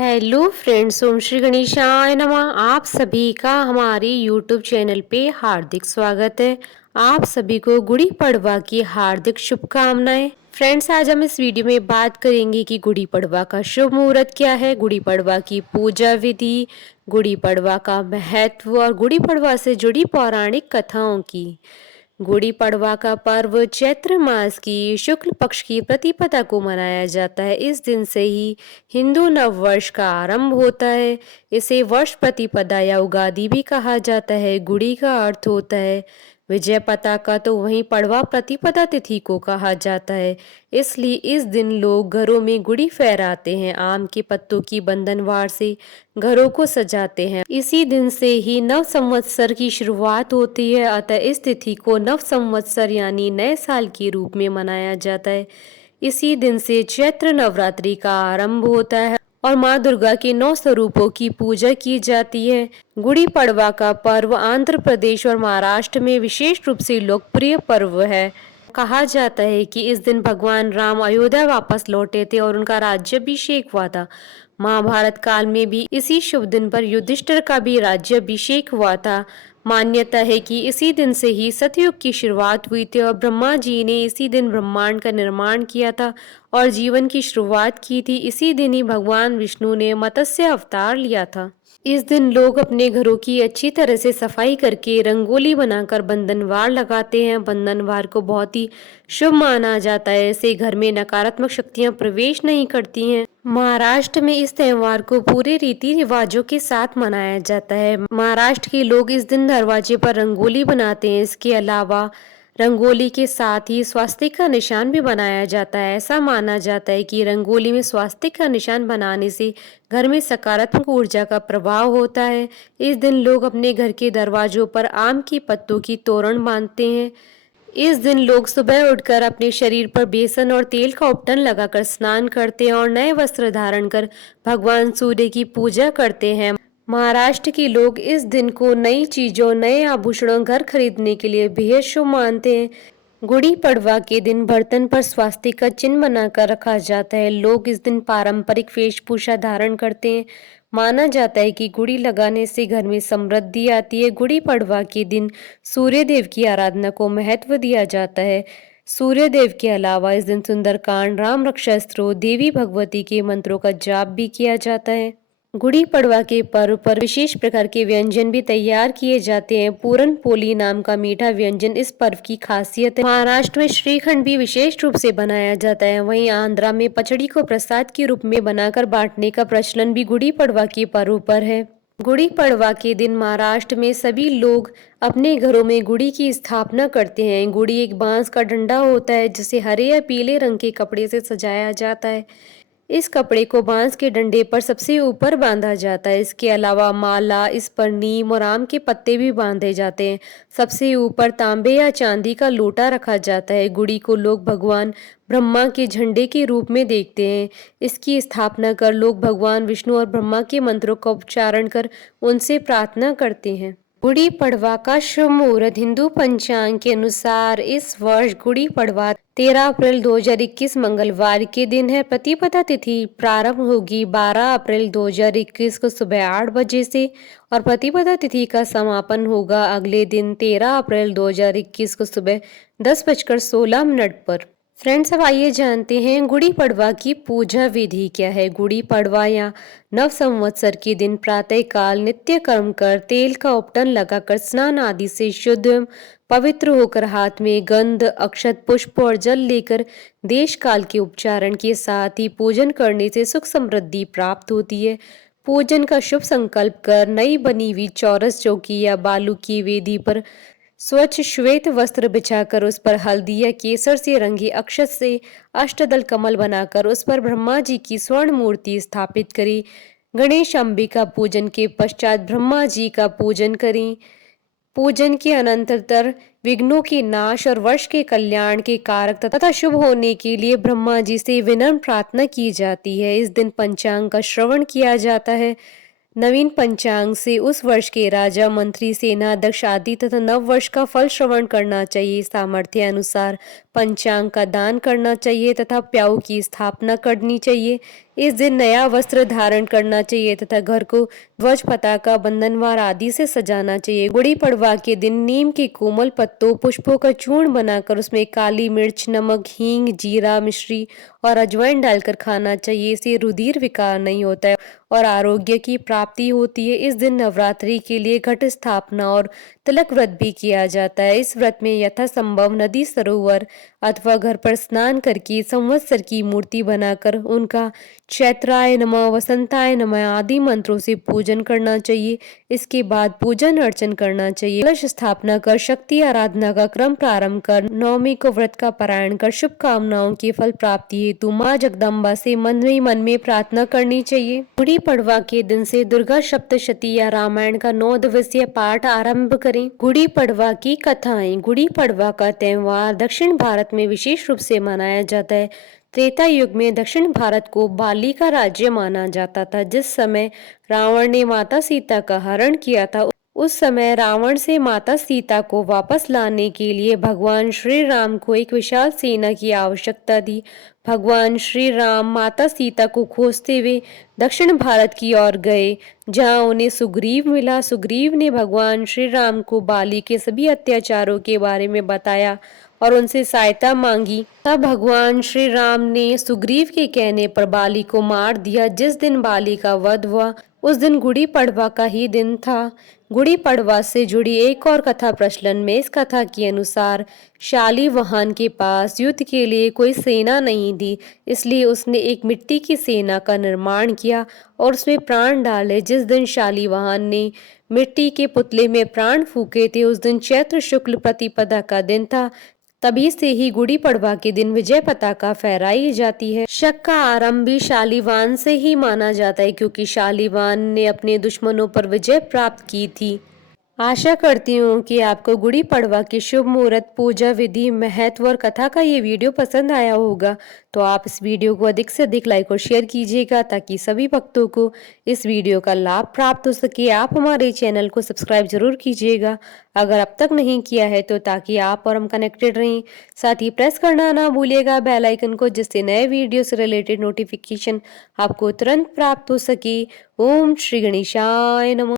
Hello friends, ओम श्री गणेशाय नमः। आप सभी का हमारे यूट्यूब चैनल पे हार्दिक स्वागत है। आप सभी को गुड़ी पड़वा की हार्दिक शुभकामनाएं। फ्रेंड्स, आज हम इस वीडियो में बात करेंगे कि गुड़ी पड़वा का शुभ मुहूर्त क्या है, गुड़ी पड़वा की पूजा विधि, गुड़ी पड़वा का महत्व और गुड़ी पड़वा से जुड़ी पौराणिक कथाओं की। गुड़ी पड़वा का पर्व चैत्र मास की शुक्ल पक्ष की प्रतिपदा को मनाया जाता है। इस दिन से ही हिंदू नव वर्ष का आरंभ होता है। इसे वर्ष प्रतिपदा या उगादि भी कहा जाता है। गुड़ी का अर्थ होता है विजय पताका, तो वहीं पड़वा प्रतिपदा तिथि को कहा जाता है। इसलिए इस दिन लोग घरों में गुड़ी फहराते हैं, आम के पत्तों की बंधनवार से घरों को सजाते हैं। इसी दिन से ही नव संवत्सर की शुरुआत होती है, अतः इस तिथि को नव संवत्सर यानी नए साल के रूप में मनाया जाता है। इसी दिन से चैत्र नवरात्रि का आरंभ होता है और माँ दुर्गा के 9 स्वरूपों की पूजा की जाती है। गुड़ी पड़वा का पर्व आंध्र प्रदेश और महाराष्ट्र में विशेष रूप से लोकप्रिय पर्व है। कहा जाता है कि इस दिन भगवान राम अयोध्या वापस लौटे थे और उनका राज्याभिषेक हुआ था। महाभारत काल में भी इसी शुभ दिन पर युधिष्ठिर का भी राज्याभिषेक हुआ था। मान्यता है कि इसी दिन से ही सतयुग की शुरुआत हुई थी और ब्रह्मा जी ने इसी दिन ब्रह्मांड का निर्माण किया था और जीवन की शुरुआत की थी। इसी दिन ही भगवान विष्णु ने मत्स्य अवतार लिया था। इस दिन लोग अपने घरों की अच्छी तरह से सफाई करके रंगोली बनाकर बंधनवार लगाते हैं। बंधनवार को बहुत ही शुभ माना जाता है। ऐसे घर में नकारात्मक शक्तियां प्रवेश नहीं करती हैं। महाराष्ट्र में इस त्योहार को पूरे रीति रिवाजों के साथ मनाया जाता है। महाराष्ट्र के लोग इस दिन दरवाजे पर रंगोली बनाते हैं। इसके अलावा रंगोली के साथ ही स्वास्तिक का निशान भी बनाया जाता है। ऐसा माना जाता है कि रंगोली में स्वास्तिक का निशान बनाने से घर में सकारात्मक ऊर्जा का प्रभाव होता है। इस दिन लोग अपने घर के दरवाजों पर आम की पत्तों की तोरण बांधते हैं। इस दिन लोग सुबह उठकर अपने शरीर पर बेसन और तेल का उपटन लगाकर स्नान करते हैं और नए वस्त्र धारण कर भगवान सूर्य की पूजा करते हैं। महाराष्ट्र के लोग इस दिन को नई चीजों, नए आभूषणों घर खरीदने के लिए बेहद शुभ मानते हैं। गुड़ी पड़वा के दिन बर्तन पर स्वास्तिक का चिन्ह बनाकर रखा जाता है। लोग इस दिन पारंपरिक वेशभूषा धारण करते हैं। माना जाता है कि गुड़ी लगाने से घर में समृद्धि आती है। गुड़ी पड़वा के दिन सूर्य देव की आराधना को महत्व दिया जाता है। सूर्य देव के अलावा इस दिन सुंदरकांड, राम रक्षा स्तोत्र, देवी भगवती के मंत्रों का जाप भी किया जाता है। गुड़ी पड़वा के पर्व पर विशेष प्रकार के व्यंजन भी तैयार किए जाते हैं। पूरन पोली नाम का मीठा व्यंजन इस पर्व की खासियत है। महाराष्ट्र में श्रीखंड भी विशेष रूप से बनाया जाता है। वहीं आंध्रा में पचड़ी को प्रसाद के रूप में बनाकर बांटने का प्रचलन भी गुड़ी पड़वा के पर्व पर है। गुड़ी पड़वा के दिन महाराष्ट्र में सभी लोग अपने घरों में गुड़ी की स्थापना करते हैं। गुड़ी एक बांस का डंडा होता है जिसे हरे या पीले रंग के कपड़े से सजाया जाता है। इस कपड़े को बांस के डंडे पर सबसे ऊपर बांधा जाता है। इसके अलावा माला, इस पर नीम और आम के पत्ते भी बांधे जाते हैं। सबसे ऊपर तांबे या चांदी का लोटा रखा जाता है। गुड़ी को लोग भगवान ब्रह्मा के झंडे के रूप में देखते हैं। इसकी स्थापना कर लोग भगवान विष्णु और ब्रह्मा के मंत्रों का उच्चारण कर उनसे प्रार्थना करते हैं। गुड़ी पड़वा का शुभ मुहूर्त हिंदू पंचांग के अनुसार इस वर्ष गुड़ी पड़वा 13 अप्रैल 2021 मंगलवार के दिन है। प्रतिपदा तिथि प्रारंभ होगी 12 अप्रैल 2021 को सुबह 8 बजे से और प्रतिपदा तिथि का समापन होगा अगले दिन 13 अप्रैल 2021 को सुबह 10:16 पर। फ्रेंड्स, अब आइए जानते हैं गुड़ी पड़वा की पूजा विधि क्या है। गुड़ी पड़वा या नव संवत्सर के दिन प्रातः काल नित्य कर्म कर तेल का उपटन लगाकर स्नान आदि से शुद्ध एवं पवित्र होकर हाथ में गंध, अक्षत, पुष्प और जल लेकर देश काल के उपचारण के साथ ही पूजन करने से सुख समृद्धि प्राप्त होती है। पूजन का शुभ संकल्प कर नई बनी हुई चौरस चौकी या बालू की वेदी पर स्वच्छ श्वेत वस्त्र बिछाकर उस पर हल्दी या केसर से रंगे अक्षत से अष्टदल कमल बनाकर उस पर ब्रह्मा जी की स्वर्ण मूर्ति स्थापित करें। गणेश अंबिका पूजन के पश्चात ब्रह्मा जी का पूजन करें। पूजन के अनंतर विघ्नों के नाश और वर्ष के कल्याण के कारक तथा शुभ होने के लिए ब्रह्मा जी से विनम्र प्रार्थना की जाती है। इस दिन पंचांग का श्रवण किया जाता है। नवीन पंचांग से उस वर्ष के राजा, मंत्री, सेना अध्यक्ष आदि तथा नव वर्ष का फल श्रवण करना चाहिए। सामर्थ्य अनुसार पंचांग का दान करना चाहिए तथा प्याऊ की स्थापना करनी चाहिए। इस दिन नया वस्त्र धारण करना चाहिए तथा घर को ध्वज पताका बंधनवार आदि से सजाना चाहिए। गुड़ी पड़वा के दिन नीम के कोमल पत्तों पुष्पों का चूर्ण बनाकर उसमें काली मिर्च, नमक, हींग, जीरा, मिश्री और अजवाइन डालकर खाना चाहिए। इससे रुधिर विकार नहीं होता है और आरोग्य की प्राप्ति होती है। इस दिन नवरात्रि के लिए घट स्थापना और तिलक व्रत भी किया जाता है। इस व्रत में यथासंभव नदी, सरोवर अथवा घर पर स्नान करके संवत्सर की मूर्ति बनाकर उनका चैत्राय नमः, वसंताय नमः आदि मंत्रों से पूजन करना चाहिए। इसके बाद पूजन अर्चन करना चाहिए। कलश स्थापना कर शक्ति आराधना का क्रम प्रारंभ कर नवमी को व्रत का पारायण कर शुभकामनाओं की फल प्राप्ति हेतु माँ जगदम्बा से मन ही मन में प्रार्थना करनी चाहिए। गुड़ी पड़वा के दिन से दुर्गा सप्तशती या रामायण का 9 दिवसीय पाठ आरंभ करें। गुड़ी पड़वा की कथाएं। गुड़ी पड़वा का त्योहार दक्षिण भारत में विशेष रूप से मनाया जाता है। त्रेता युग में दक्षिण भारत को बाली का राज्य माना जाता था। जिस समय रावण ने माता सीता का हरण किया था, उस समय रावण से माता सीता को वापस लाने के लिए भगवान श्री राम को एक विशाल सेना की आवश्यकता थी। भगवान श्री राम माता सीता को खोजते हुए दक्षिण भारत की ओर गए, जहां उन्हें सुग्रीव मिला। सुग्रीव ने भगवान श्री राम को बाली के सभी अत्याचारों के बारे में बताया और उनसे सहायता मांगी। तब भगवान श्री राम ने सुग्रीव के कहने पर बाली को मार दिया। जिस दिन बाली का वध हुआ उस दिन गुड़ी पड़वा का ही दिन था। गुड़ी पड़वा से जुड़ी एक और कथा प्रचलन में। इस कथा के अनुसार शालीवाहन के पास युद्ध के लिए कोई सेना नहीं थी, इसलिए उसने एक मिट्टी की सेना का निर्माण किया और उसमें प्राण डाले। जिस दिन शालीवाहन ने मिट्टी के पुतले में प्राण फूके थे, उस दिन चैत्र शुक्ल प्रतिपदा का दिन था। तभी से ही गुड़ी पड़वा के दिन विजय पताका फहराई जाती है। शक का आरंभ भी शालीवान से ही माना जाता है, क्योंकि शालीवान ने अपने दुश्मनों पर विजय प्राप्त की थी। आशा करती हूँ कि आपको गुड़ी पड़वा की शुभ मुहूर्त, पूजा विधि, महत्व और कथा का ये वीडियो पसंद आया होगा। तो आप इस वीडियो को अधिक से अधिक लाइक और शेयर कीजिएगा, ताकि सभी भक्तों को इस वीडियो का लाभ प्राप्त हो सके। आप हमारे चैनल को सब्सक्राइब जरूर कीजिएगा अगर अब तक नहीं किया है तो, ताकि आप और हम कनेक्टेड रहें। साथ ही प्रेस करना ना भूलिएगा बेल आइकन को, जिससे नए वीडियो से रिलेटेड नोटिफिकेशन आपको तुरंत प्राप्त हो सके। ओम श्री गणेशाय नमः।